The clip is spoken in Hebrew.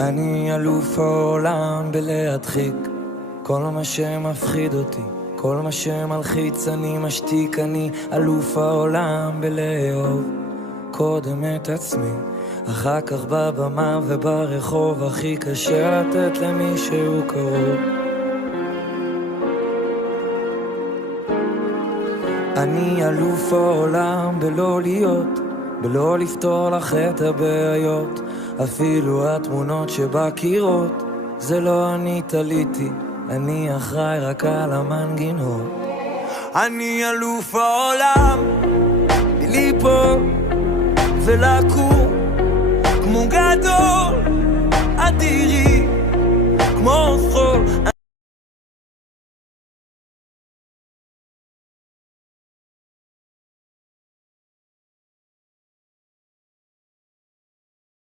אני אלוף העולם בלהדחיק כל מה שמפחיד אותי, כל מה שמלחיץ אני משתיק. אני אלוף העולם בלאהוב קודם את עצמי, אחר כך בבמה וברחוב. הכי קשה לתת למישהו קרוב. אני אלוף העולם בלא להיות, בלא לפתור לך את הבעיות. אפילו התמונות שבקירות זה לא אני תליתי, אני אחראי רק על המנגינות. אני אלוף העולם בליפול ולקום כמו גדול אדירי.